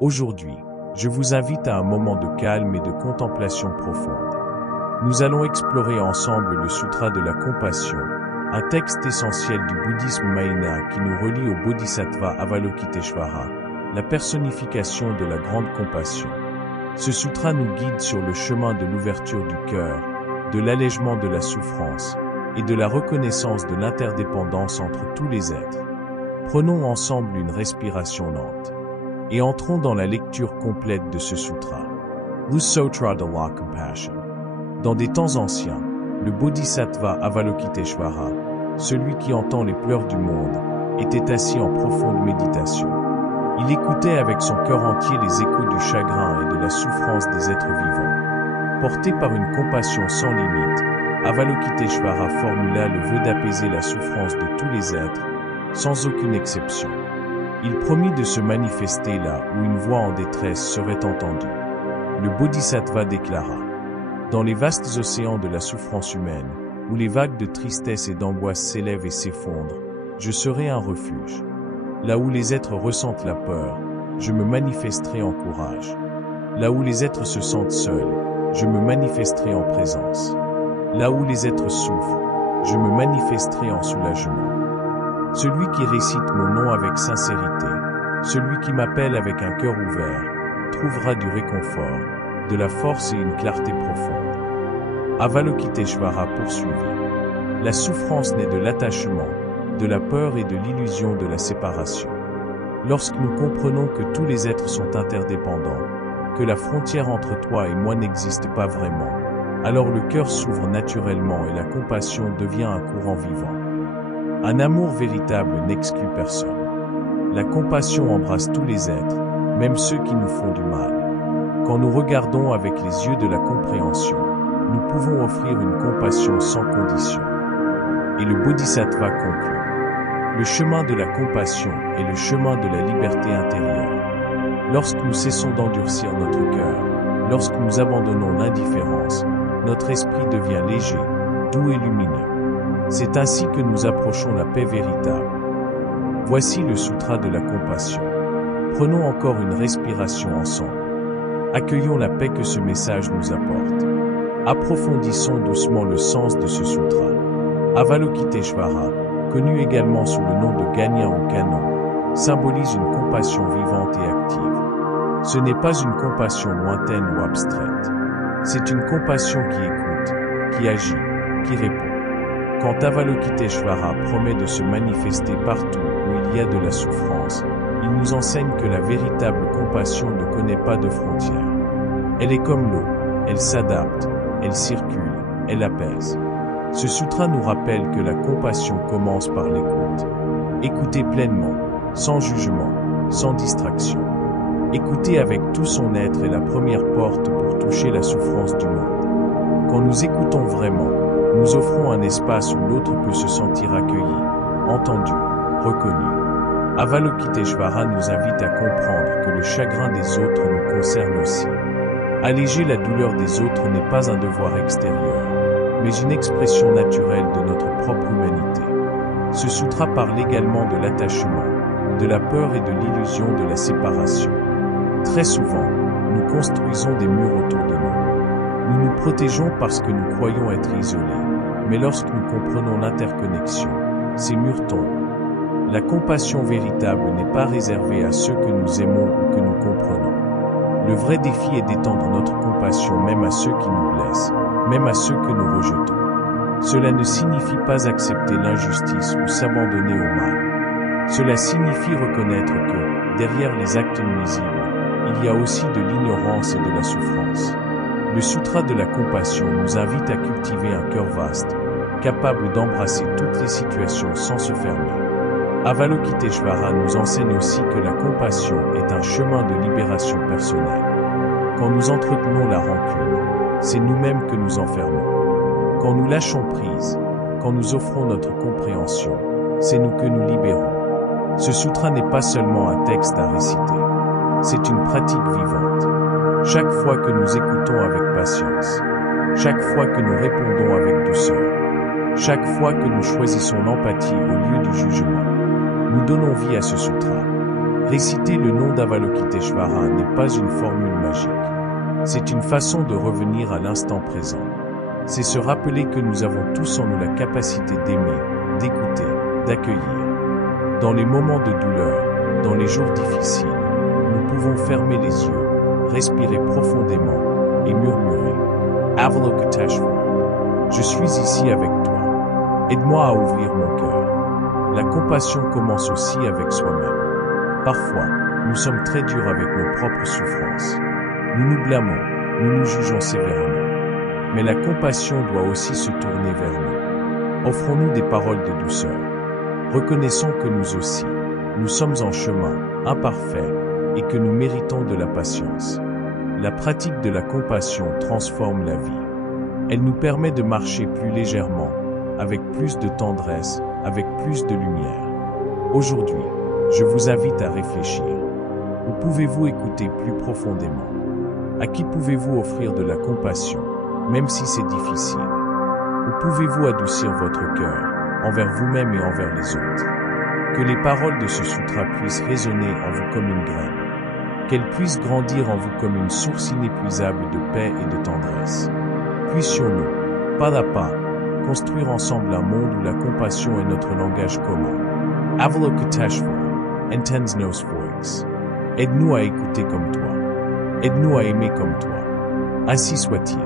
Aujourd'hui, je vous invite à un moment de calme et de contemplation profonde. Nous allons explorer ensemble le Sutra de la compassion, un texte essentiel du bouddhisme Mahayana qui nous relie au Bodhisattva Avalokiteshvara, la personnification de la grande compassion. Ce sutra nous guide sur le chemin de l'ouverture du cœur, de l'allègement de la souffrance et de la reconnaissance de l'interdépendance entre tous les êtres. Prenons ensemble une respiration lente et entrons dans la lecture complète de ce sutra. Le Sutra de la Compassion. Dans des temps anciens, le Bodhisattva Avalokiteshvara, celui qui entend les pleurs du monde, était assis en profonde méditation. Il écoutait avec son cœur entier les échos du chagrin et de la souffrance des êtres vivants. Porté par une compassion sans limite, Avalokiteshvara formula le vœu d'apaiser la souffrance de tous les êtres, sans aucune exception. Il promit de se manifester là où une voix en détresse serait entendue. Le Bodhisattva déclara: dans les vastes océans de la souffrance humaine, où les vagues de tristesse et d'angoisse s'élèvent et s'effondrent, je serai un refuge. Là où les êtres ressentent la peur, je me manifesterai en courage. Là où les êtres se sentent seuls, je me manifesterai en présence. Là où les êtres souffrent, je me manifesterai en soulagement. Celui qui récite mon nom avec sincérité, celui qui m'appelle avec un cœur ouvert, trouvera du réconfort, de la force et une clarté profonde. Avalokiteshvara poursuivit: la souffrance naît de l'attachement, de la peur et de l'illusion de la séparation. Lorsque nous comprenons que tous les êtres sont interdépendants, que la frontière entre toi et moi n'existe pas vraiment, alors le cœur s'ouvre naturellement et la compassion devient un courant vivant. Un amour véritable n'exclut personne. La compassion embrasse tous les êtres, même ceux qui nous font du mal. Quand nous regardons avec les yeux de la compréhension, nous pouvons offrir une compassion sans condition. Et le Bodhisattva conclut: le chemin de la compassion est le chemin de la liberté intérieure. Lorsque nous cessons d'endurcir notre cœur, lorsque nous abandonnons l'indifférence, notre esprit devient léger, doux et lumineux. C'est ainsi que nous approchons la paix véritable. Voici le Sutra de la compassion. Prenons encore une respiration ensemble. Accueillons la paix que ce message nous apporte. Approfondissons doucement le sens de ce sutra. Avalokiteshvara, connu également sous le nom de Ganya ou Canon, symbolise une compassion vivante et active. Ce n'est pas une compassion lointaine ou abstraite. C'est une compassion qui écoute, qui agit, qui répond. Quand Avalokiteshvara promet de se manifester partout où il y a de la souffrance, il nous enseigne que la véritable compassion ne connaît pas de frontières. Elle est comme l'eau, elle s'adapte, elle circule, elle apaise. Ce sutra nous rappelle que la compassion commence par l'écoute. Écouter pleinement, sans jugement, sans distraction. Écouter avec tout son être est la première porte pour toucher la souffrance du monde. Quand nous écoutons vraiment, nous offrons un espace où l'autre peut se sentir accueilli, entendu, reconnu. Avalokiteshvara nous invite à comprendre que le chagrin des autres nous concerne aussi. Alléger la douleur des autres n'est pas un devoir extérieur, mais une expression naturelle de notre propre humanité. Ce sutra parle également de l'attachement, de la peur et de l'illusion de la séparation. Très souvent, nous construisons des murs autour de nous. Nous nous protégeons parce que nous croyons être isolés, mais lorsque nous comprenons l'interconnexion, ces murs tombent. La compassion véritable n'est pas réservée à ceux que nous aimons ou que nous comprenons. Le vrai défi est d'étendre notre compassion même à ceux qui nous blessent, même à ceux que nous rejetons. Cela ne signifie pas accepter l'injustice ou s'abandonner au mal. Cela signifie reconnaître que, derrière les actes nuisibles, il y a aussi de l'ignorance et de la souffrance. Le Sutra de la compassion nous invite à cultiver un cœur vaste, capable d'embrasser toutes les situations sans se fermer. Avalokiteshvara nous enseigne aussi que la compassion est un chemin de libération personnelle. Quand nous entretenons la rancune, c'est nous-mêmes que nous enfermons. Quand nous lâchons prise, quand nous offrons notre compréhension, c'est nous que nous libérons. Ce sutra n'est pas seulement un texte à réciter, c'est une pratique vivante. Chaque fois que nous écoutons avec patience, chaque fois que nous répondons avec douceur, chaque fois que nous choisissons l'empathie au lieu du jugement, nous donnons vie à ce sutra. Réciter le nom d'Avalokiteshvara n'est pas une formule magique. C'est une façon de revenir à l'instant présent. C'est se rappeler que nous avons tous en nous la capacité d'aimer, d'écouter, d'accueillir. Dans les moments de douleur, dans les jours difficiles, nous pouvons fermer les yeux, respirer profondément et murmurer « Avalokiteshvara, je suis ici avec toi. Aide-moi à ouvrir mon cœur. » La compassion commence aussi avec soi-même. Parfois, nous sommes très durs avec nos propres souffrances. Nous nous blâmons, nous nous jugeons sévèrement. Mais la compassion doit aussi se tourner vers nous. Offrons-nous des paroles de douceur. Reconnaissons que nous aussi, nous sommes en chemin, imparfaits, et que nous méritons de la patience. La pratique de la compassion transforme la vie. Elle nous permet de marcher plus légèrement, avec plus de tendresse, avec plus de lumière. Aujourd'hui, je vous invite à réfléchir. Où pouvez-vous écouter plus profondément? À qui pouvez-vous offrir de la compassion, même si c'est difficile? Où pouvez-vous adoucir votre cœur, envers vous-même et envers les autres? Que les paroles de ce sutra puissent résonner en vous comme une graine. Qu'elles puissent grandir en vous comme une source inépuisable de paix et de tendresse. Puissions-nous, pas à pas, construire ensemble un monde où la compassion est notre langage commun. Avalokiteshvara, Entends nos voix. Aide-nous à écouter comme toi. Aide-nous à aimer comme toi. Ainsi soit-il.